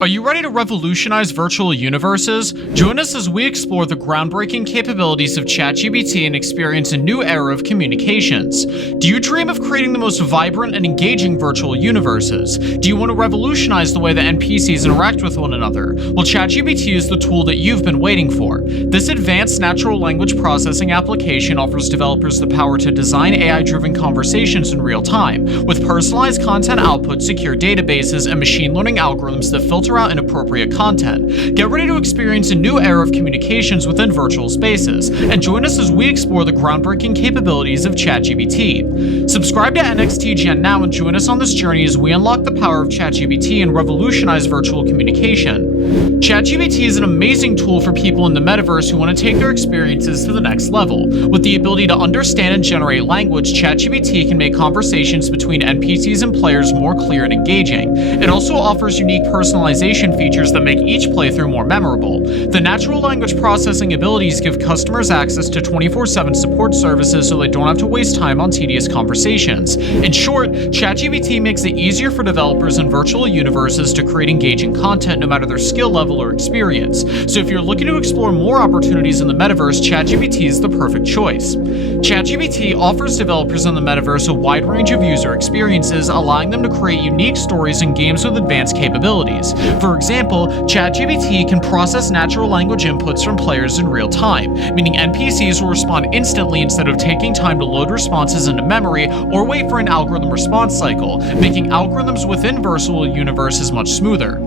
Are you ready to revolutionize virtual universes? Join us as we explore the groundbreaking capabilities of ChatGPT and experience a new era of communications. Do you dream of creating the most vibrant and engaging virtual universes? Do you want to revolutionize the way that NPCs interact with one another? Well, ChatGPT is the tool that you've been waiting for. This advanced natural language processing application offers developers the power to design AI-driven conversations in real time, with personalized content output, secure databases, and machine learning algorithms that filter out inappropriate content. Get ready to experience a new era of communications within virtual spaces, and join us as we explore the groundbreaking capabilities of ChatGPT. Subscribe to NXT Gen now and join us on this journey as we unlock the power of ChatGPT and revolutionize virtual communication. ChatGPT is an amazing tool for people in the Metaverse who want to take their experiences to the next level. With the ability to understand and generate language, ChatGPT can make conversations between NPCs and players more clear and engaging. It also offers unique personalization features that make each playthrough more memorable. The natural language processing abilities give customers access to 24/7 support services so they don't have to waste time on tedious conversations. In short, ChatGPT makes it easier for developers in virtual universes to create engaging content no matter their skill level or experience. So if you're looking to explore more opportunities in the Metaverse, ChatGPT is the perfect choice. ChatGPT offers developers in the Metaverse a wide range of user experiences, allowing them to create unique stories and games with advanced capabilities. For example, ChatGPT can process natural language inputs from players in real time, meaning NPCs will respond instantly instead of taking time to load responses into memory or wait for an algorithm response cycle, making algorithms within virtual universes much smoother.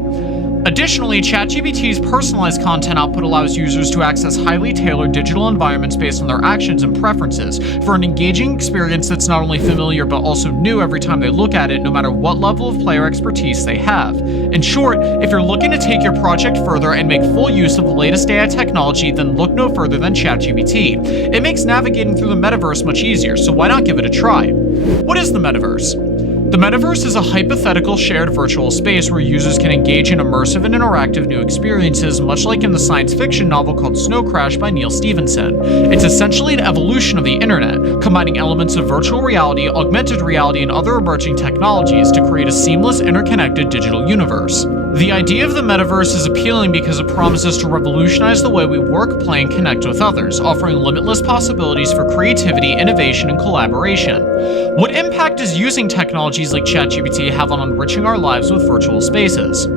Additionally, ChatGPT's personalized content output allows users to access highly tailored digital environments based on their actions and preferences for an engaging experience that's not only familiar but also new every time they look at it, no matter what level of player expertise they have. In short, if you're looking to take your project further and make full use of the latest AI technology, then look no further than ChatGPT. It makes navigating through the Metaverse much easier, so why not give it a try? What is the Metaverse? The Metaverse is a hypothetical shared virtual space where users can engage in immersive and interactive new experiences, much like in the science fiction novel called Snow Crash by Neil Stephenson. It's essentially an evolution of the internet, combining elements of virtual reality, augmented reality, and other emerging technologies to create a seamless, interconnected digital universe. The idea of the Metaverse is appealing because it promises to revolutionize the way we work, play, and connect with others, offering limitless possibilities for creativity, innovation, and collaboration. What impact does using technologies like ChatGPT have on enriching our lives with virtual spaces?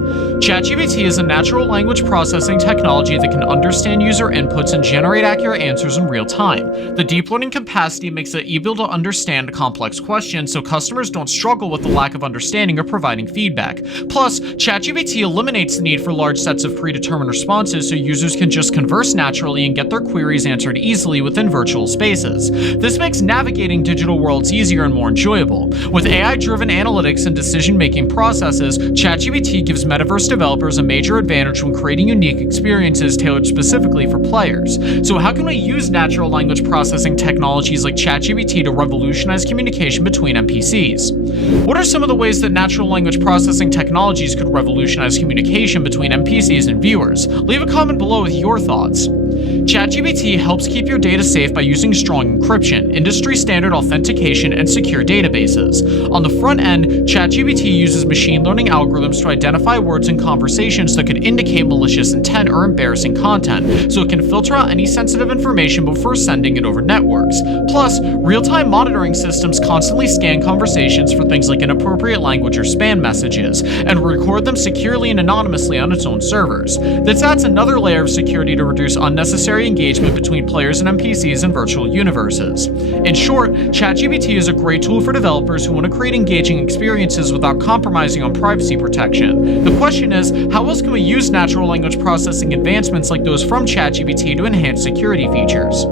ChatGPT is a natural language processing technology that can understand user inputs and generate accurate answers in real time. The deep learning capacity makes it able to understand complex questions so customers don't struggle with the lack of understanding or providing feedback. Plus, ChatGPT eliminates the need for large sets of predetermined responses so users can just converse naturally and get their queries answered easily within virtual spaces. This makes navigating digital worlds easier and more enjoyable. With AI-driven analytics and decision-making processes, ChatGPT gives Metaverse developers a major advantage when creating unique experiences tailored specifically for players. So how can we use natural language processing technologies like ChatGPT to revolutionize communication between NPCs? What are some of the ways that natural language processing technologies could revolutionize communication between NPCs and viewers? Leave a comment below with your thoughts. ChatGPT helps keep your data safe by using strong encryption, industry-standard authentication, and secure databases. On the front end, ChatGPT uses machine learning algorithms to identify words in conversations that could indicate malicious intent or embarrassing content, so it can filter out any sensitive information before sending it over networks. Plus, real-time monitoring systems constantly scan conversations for things like inappropriate language or spam messages, and record them securely and anonymously on its own servers. This adds another layer of security to reduce unnecessary engagement between players and NPCs in virtual universes. In short, ChatGPT is a great tool for developers who want to create engaging experiences without compromising on privacy protection. The question is, how else can we use natural language processing advancements like those from ChatGPT to enhance security features?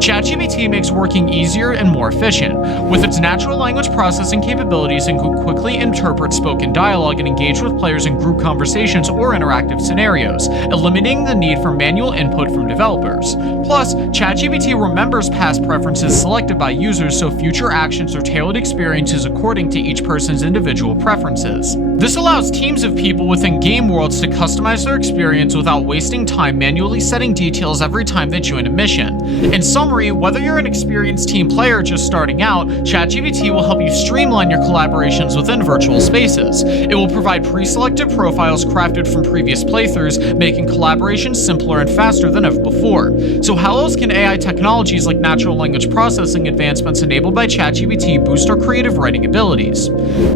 ChatGPT makes working easier and more efficient. With its natural language processing capabilities, it can quickly interpret spoken dialogue and engage with players in group conversations or interactive scenarios, eliminating the need for manual input from developers. Plus, ChatGPT remembers past preferences selected by users, so future actions are tailored experiences according to each person's individual preferences. This allows teams of people within game worlds to customize their experience without wasting time manually setting details every time they join a mission. In summary, whether you're an experienced team player just starting out, ChatGPT will help you streamline your collaborations within virtual spaces. It will provide pre-selected profiles crafted from previous playthroughs, making collaboration simpler and faster than ever before. So how else can AI technologies like natural language processing advancements enabled by ChatGPT boost our creative writing abilities?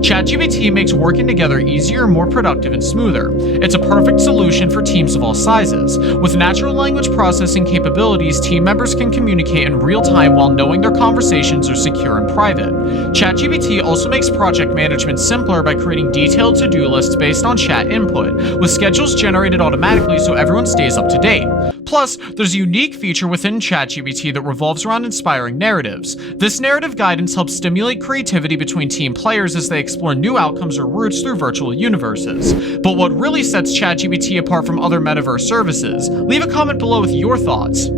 ChatGPT makes working together easier, more productive, and smoother. It's a perfect solution for teams of all sizes. With natural language processing capabilities, team members can communicate in real time while knowing their conversations are secure and private. ChatGPT also makes project management simpler by creating detailed to-do lists based on chat input, with schedules generated automatically so everyone stays up to date. Plus, there's a unique feature within ChatGPT that revolves around inspiring narratives. This narrative guidance helps stimulate creativity between team players as they explore new outcomes or routes through virtual universes. But what really sets ChatGPT apart from other metaverse services? Leave a comment below with your thoughts.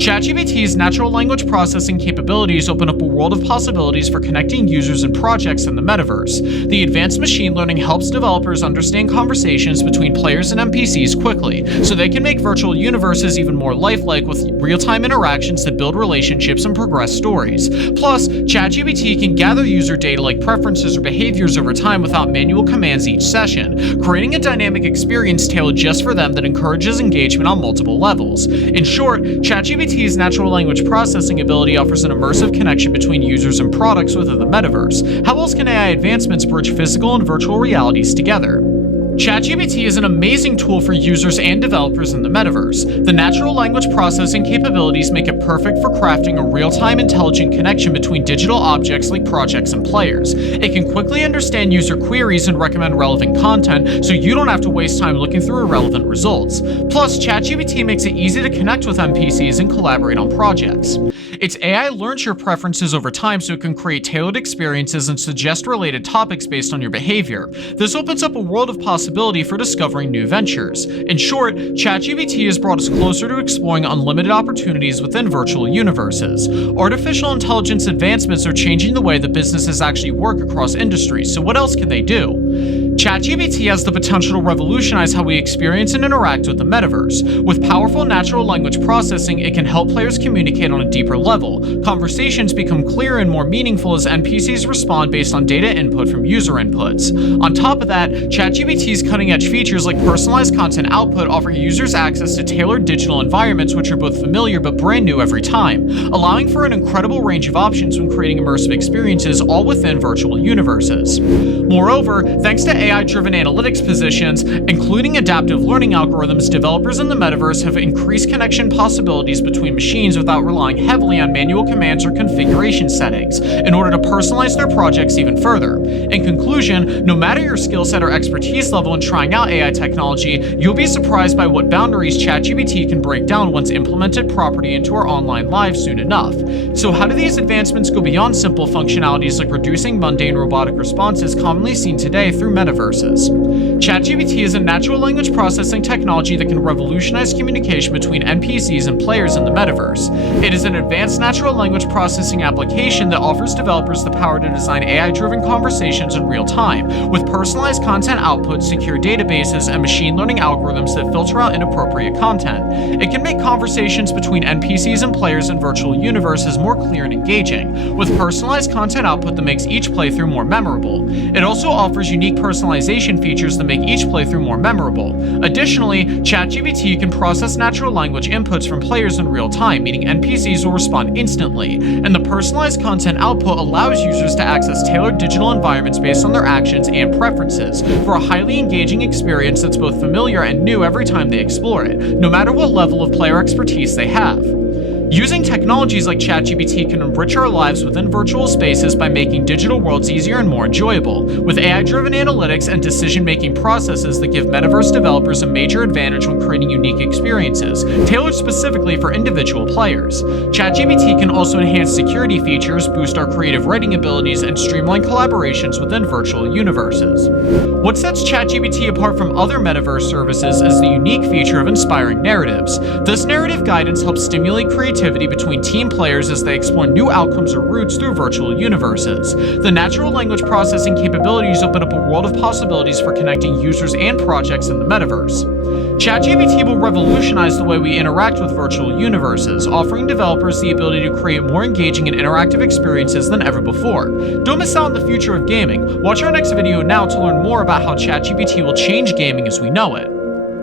ChatGPT's natural language processing capabilities open up a world of possibilities for connecting users and projects in the metaverse. The advanced machine learning helps developers understand conversations between players and NPCs quickly, so they can make virtual universes even more lifelike with real-time interactions that build relationships and progress stories. Plus, ChatGPT can gather user data like preferences or behaviors over time without manual commands each session, creating a dynamic experience tailored just for them that encourages engagement on multiple levels. In short, ChatGPT's natural language processing ability offers an immersive connection between users and products within the metaverse. How else can AI advancements bridge physical and virtual realities together? ChatGPT is an amazing tool for users and developers in the metaverse. The natural language processing capabilities make it perfect for crafting a real-time intelligent connection between digital objects like projects and players. It can quickly understand user queries and recommend relevant content, so you don't have to waste time looking through irrelevant results. Plus, ChatGPT makes it easy to connect with NPCs and collaborate on projects. Its AI learns your preferences over time so it can create tailored experiences and suggest related topics based on your behavior. This opens up a world of possibility for discovering new ventures. In short, ChatGPT has brought us closer to exploring unlimited opportunities within virtual universes. Artificial intelligence advancements are changing the way that businesses actually work across industries, so what else can they do? ChatGPT has the potential to revolutionize how we experience and interact with the metaverse. With powerful natural language processing, it can help players communicate on a deeper level. Conversations become clearer and more meaningful as NPCs respond based on data input from user inputs. On top of that, ChatGPT's cutting-edge features like personalized content output offer users access to tailored digital environments which are both familiar but brand new every time, allowing for an incredible range of options when creating immersive experiences all within virtual universes. Moreover, thanks to AI-driven analytics positions, including adaptive learning algorithms, developers in the metaverse have increased connection possibilities between machines without relying heavily on manual commands or configuration settings in order to personalize their projects even further. In conclusion, no matter your skill set or expertise level in trying out AI technology, you'll be surprised by what boundaries ChatGPT can break down once implemented properly into our online lives soon enough. So how do these advancements go beyond simple functionalities like reducing mundane robotic responses commonly seen today through metaverses? ChatGPT is a natural language processing technology that can revolutionize communication between NPCs and players in the metaverse. It is an advanced natural language processing application that offers developers the power to design AI-driven conversations in real time, with personalized content output, secure databases, and machine learning algorithms that filter out inappropriate content. It can make conversations between NPCs and players in virtual universes more clear and engaging, with personalized content output that makes each playthrough more memorable. It also offers unique personalization features that make each playthrough more memorable. Additionally, ChatGPT can process natural language inputs from players in real time, meaning NPCs will respond instantly, and the personalized content output allows users to access tailored digital environments based on their actions and preferences for a highly engaging experience that's both familiar and new every time they explore it, no matter what level of player expertise they have. Using technologies like ChatGPT can enrich our lives within virtual spaces by making digital worlds easier and more enjoyable, with AI-driven analytics and decision-making processes that give metaverse developers a major advantage when creating unique experiences, tailored specifically for individual players. ChatGPT can also enhance security features, boost our creative writing abilities, and streamline collaborations within virtual universes. What sets ChatGPT apart from other metaverse services is the unique feature of inspiring narratives. This narrative guidance helps stimulate creativity between team players as they explore new outcomes or routes through virtual universes. The natural language processing capabilities open up a world of possibilities for connecting users and projects in the metaverse. ChatGPT will revolutionize the way we interact with virtual universes, offering developers the ability to create more engaging and interactive experiences than ever before. Don't miss out on the future of gaming. Watch our next video now to learn more about how ChatGPT will change gaming as we know it.